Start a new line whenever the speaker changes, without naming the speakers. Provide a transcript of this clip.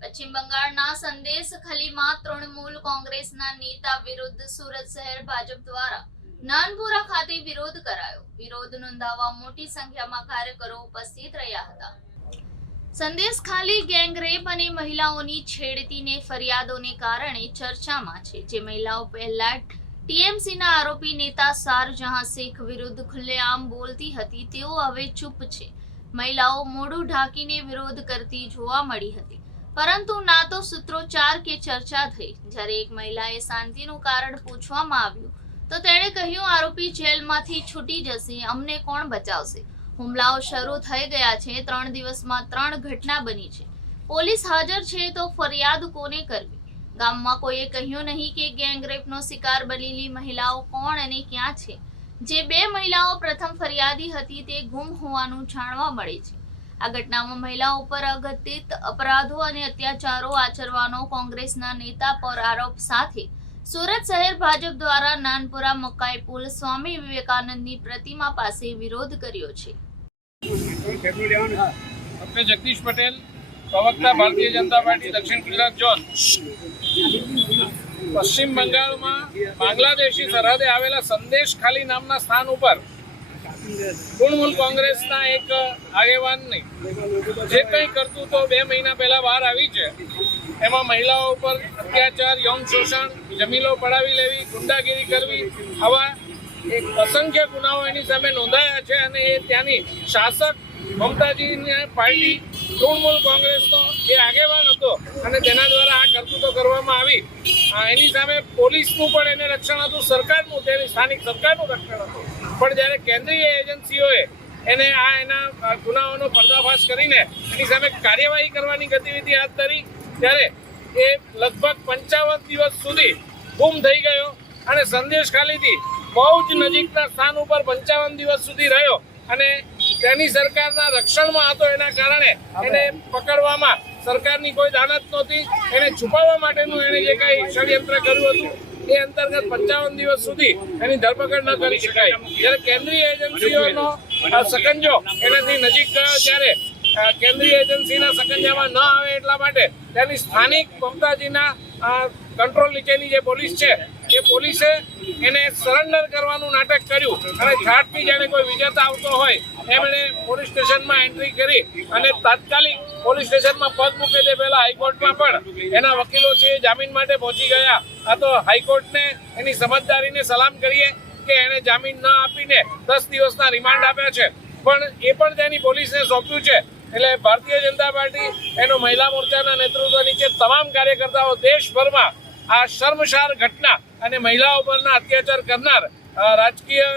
પશ્ચિમ બંગાળના સંદેશ ખલીમાં તૃણમૂલ કોંગ્રેસના નેતા વિરુદ્ધ સુરત શહેર ભાજપ દ્વારા નાનપુરા ખાતે વિરોધ કરાયો. વિરોધ નોંધાવવા મોટી સંખ્યામાં કાર્યકરો ઉપસ્થિત રહ્યા હતા. સંદેશ ખાલી ગેંગરેપ અને મહિલાઓની છેડતીને ફરિયાદોને કારણે ચર્ચામાં છે, જે મહિલાઓ પહેલા ટીએમસીના આરોપી નેતા શારજહાં શેખ વિરુદ્ધ ખુલ્લેઆમ બોલતી હતી. તેઓ હવે ચૂપ છે. મહિલાઓ મોઢું ઢાંકીને વિરોધ કરતી જોવા મળી હતી. પરંતુ ના તો સૂત્રોચ્ચાર કે ચર્ચા થઈ. જ્યારે એક મહિલાએ શાંતિનું કારણ પૂછવામાં આવ્યું, તો તેણે કહ્યું, આરોપી જેલમાંથી છૂટી જશે, અમને કોણ બચાવશે? હુમલાઓ શરૂ થઈ ગયા છે, ત્રણ દિવસમાં ત્રણ ઘટના બની છે. પોલીસ હાજર છે તો ફરિયાદ કોને કરવી? ગામમાં કોઈએ કહ્યું નહીં કે ગેંગરેપનો શિકાર બનેલી મહિલાઓ કોણ અને ક્યાં છે? જે બે મહિલાઓ પ્રથમ ફરિયાદી હતી તે ગુમ હોવાનું જાણવા મળે છે. આ ઘટનામાં મહિલાઓ પર અઘટિત અપરાધો અને અત્યાચારો આચરવાનો કોંગ્રેસના નેતા પર આરોપ સાથે સુરત શહેર ભાજપ દ્વારા નાનપુરા મકાઈ પુલ સ્વામી વિવેકાનંદની પ્રતિમા પાસે વિરોધ કર્યો છે.
જગદીશ પટેલ, પ્રવક્તા ભારતીય જનતા પાર્ટી દક્ષિણ ગુજરાત ઝોન. પશ્ચિમ બંગાળમાં બાંગ્લાદેશી સરહદે આવેલા સંદેશ ખાલી નામના સ્થાન ઉપર તૃણમૂલ કોંગ્રેસના એક આગેવાનની જે કંઈ કરતું તો બે મહિના પહેલા બહાર આવી છે. એમાં મહિલાઓ ઉપર અત્યાચાર, યૌન શોષણ, જમીલો પડાવી લેવી, ગુંડાગીરી કરવી, આવા અસંખ્ય ગુનાઓ એની સામે નોંધાયા છે અને એ ત્યાંની શાસક મમતાજીની પાર્ટી તૃણમૂલ કોંગ્રેસનો એ આગેવાન હતો અને તેના દ્વારા આ કરતૂતો કરવામાં આવી. એની સામે પોલીસનું પણ એને રક્ષણ હતું, સરકારનું, તેની સ્થાનિક સરકારનું રક્ષણ હતું. પણ જ્યારે કેન્દ્રીય એજન્સીઓએ એને આ એના ગુનાઓનો પર્દાફાશ કરીને એની સામે કાર્યવાહી કરવાની ગતિવિધિ હાથ ધરી, ત્યારે એ લગભગ પંચાવન દિવસ સુધી ગુમ થઈ ગયો અને સંદેશ ખાલીથી બહુ જ નજીકના સ્થાન ઉપર પંચાવન દિવસ સુધી રહ્યો અને તેની સરકારના રક્ષણમાં હતો એના કારણે એને પકડવામાં સરકારની કોઈ દાનત નહોતી. એને છુપાવવા માટેનું એને જે કાંઈ ષડયંત્ર કર્યું હતું એ અંતર્ગત પંચાવન દિવસ સુધી એની ધરપકડ ન કરી શકાય. જ્યારે કેન્દ્રીય એજન્સીઓનો સકંજો એનાથી નજીક ગયો ત્યારે કેન્દ્રીય એજન્સીના સકંજામાં ન આવે એટલા માટે તેની સ્થાનિક મમતાજીના કંટ્રોલ નીચેની જે પોલીસ છે, એ પોલીસે એને સરેન્ડર કરવાનું નાટક કર્યું. અને ઝાટથી જાણે કોઈ વિજેતા આવતો હોય, એમણે પોલીસ સ્ટેશનમાં એન્ટ્રી કરી અને તાત્કાલિક પોલીસ સ્ટેશનમાં પગ મૂકે તે પહેલા હાઈકોર્ટમાં પણ એના વકીલો છે જામીન માટે પહોંચી ગયા. આ તો હાઈકોર્ટને એની સમજદારીને સલામ કરીએ કે એણે જામીન ન આપીને દસ દિવસના રિમાન્ડ આપ્યા છે. પણ એ પણ તેની પોલીસને સોંપ્યું છે. એટલે ભારતીય જનતા પાર્ટી, એનો મહિલા મોરચાના નેતૃત્વ નીચે તમામ કાર્યકર્તાઓ દેશભરમાં આ શર્મશાર ઘટના અને મહિલાઓ પરના અત્યાચાર કરનાર રાજકીય